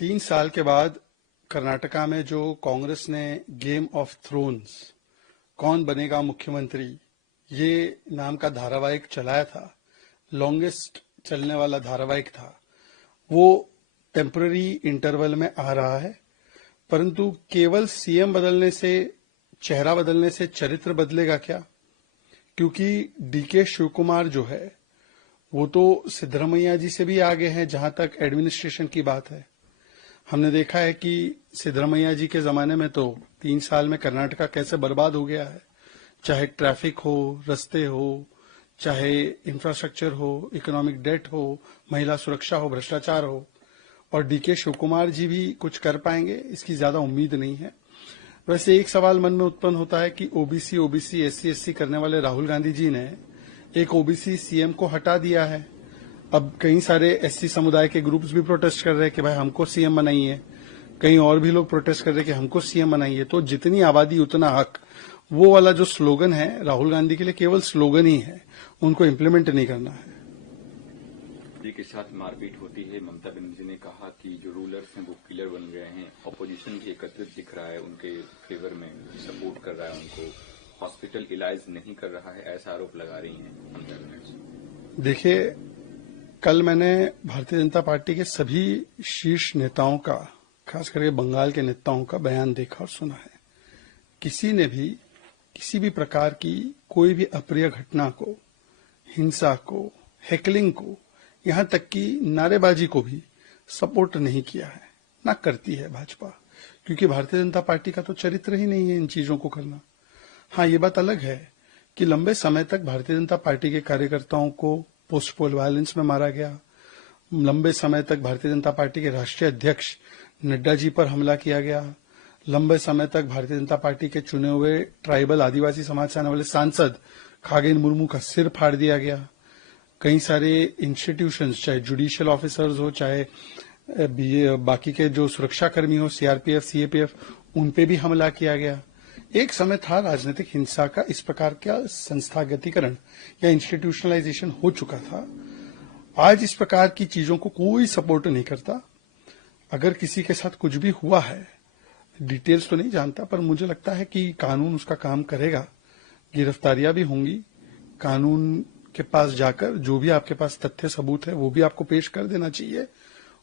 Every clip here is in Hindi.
3 साल के बाद कर्नाटका में जो कांग्रेस ने गेम ऑफ थ्रोन्स, कौन बनेगा मुख्यमंत्री, ये नाम का धारावाहिक चलाया था, लॉन्गेस्ट चलने वाला धारावाहिक था, वो टेम्पररी इंटरवल में आ रहा है। परंतु केवल सीएम बदलने से, चेहरा बदलने से चरित्र बदलेगा क्या? क्योंकि डीके शिवकुमार जो है वो तो सिद्धरमैया जी से भी आगे हैं जहां तक एडमिनिस्ट्रेशन की बात है। हमने देखा है कि सिद्धरमैया जी के जमाने में तो 3 साल में कर्नाटका कैसे बर्बाद हो गया है, चाहे ट्रैफिक हो, रस्ते हो, चाहे इंफ्रास्ट्रक्चर हो, इकोनॉमिक डेट हो, महिला सुरक्षा हो, भ्रष्टाचार हो। और डीके शिवकुमार जी भी कुछ कर पाएंगे, इसकी ज्यादा उम्मीद नहीं है। वैसे एक सवाल मन में उत्पन्न होता है कि ओबीसी एससी करने वाले राहुल गांधी जी ने एक ओबीसी सीएम को हटा दिया है। अब कई सारे एससी समुदाय के ग्रुप्स भी प्रोटेस्ट कर रहे हैं कि भाई हमको सीएम बनाइए, कहीं और भी लोग प्रोटेस्ट कर रहे हैं कि हमको सीएम बनाइए। तो जितनी आबादी उतना हक, वो वाला जो स्लोगन है राहुल गांधी के लिए केवल स्लोगन ही है, उनको इम्प्लीमेंट नहीं करना है। जी के साथ मारपीट होती है। ममता बनर्जी ने कहा कि जो रूलर्स हैं वो किलर बन गए हैं, ऑपोजिशन भी एकत्रित दिख रहा है, उनके फेवर में सपोर्ट कर रहा है उनको, हॉस्पिटल इलाज नहीं कर रहा है, ऐसा आरोप लगा रही हैं ममता बनर्जी। देखिए, कल मैंने भारतीय जनता पार्टी के सभी शीर्ष नेताओं का, खास करके बंगाल के नेताओं का बयान देखा और सुना है। किसी ने भी किसी भी प्रकार की कोई भी अप्रिय घटना को, हिंसा को, हैकलिंग को, यहां तक कि नारेबाजी को भी सपोर्ट नहीं किया है, ना करती है भाजपा। क्योंकि भारतीय जनता पार्टी का तो चरित्र ही नहीं है इन चीजों को करना। हाँ, ये बात अलग है कि लंबे समय तक भारतीय जनता पार्टी के कार्यकर्ताओं को पोस्ट पोल वायलेंस में मारा गया। लंबे समय तक भारतीय जनता पार्टी के राष्ट्रीय अध्यक्ष नड्डा जी पर हमला किया गया। लंबे समय तक भारतीय जनता पार्टी के चुने हुए ट्राइबल आदिवासी समाज से आने वाले सांसद खागेन मुर्मू का सिर फाड़ दिया गया। कई सारे इंस्टीट्यूशंस, चाहे जुडिशियल ऑफिसर्स हो, चाहे बाकी के जो सुरक्षाकर्मी हो, सीआरपीएफ, सीएपीएफ, उन पे भी हमला किया गया। एक समय था राजनीतिक हिंसा का इस प्रकार का संस्थागतीकरण या इंस्टीट्यूशनलाइजेशन हो चुका था। आज इस प्रकार की चीजों को कोई सपोर्ट नहीं करता। अगर किसी के साथ कुछ भी हुआ है, डिटेल्स तो नहीं जानता, पर मुझे लगता है कि कानून उसका काम करेगा, गिरफ्तारियां भी होंगी। कानून के पास जाकर जो भी आपके पास तथ्य सबूत है वो भी आपको पेश कर देना चाहिए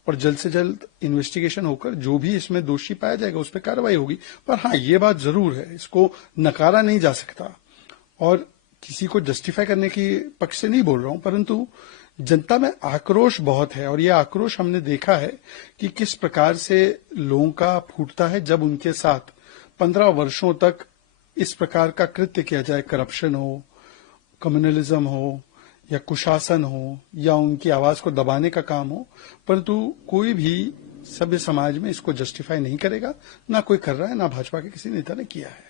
और जल्द से जल्द इन्वेस्टिगेशन होकर जो भी इसमें दोषी पाया जाएगा उस पर कार्रवाई होगी। पर हाँ, ये बात जरूर है, इसको नकारा नहीं जा सकता और किसी को जस्टिफाई करने की पक्ष से नहीं बोल रहा हूं, परंतु जनता में आक्रोश बहुत है और ये आक्रोश हमने देखा है कि किस प्रकार से लोगों का फूटता है जब उनके साथ 15 वर्षों तक इस प्रकार का कृत्य किया जाए, करप्शन हो, कम्युनलिज्म हो या कुशासन हो या उनकी आवाज को दबाने का काम हो। परंतु कोई भी सभ्य समाज में इसको जस्टिफाई नहीं करेगा, ना कोई कर रहा है, ना भाजपा के किसी नेता ने किया है।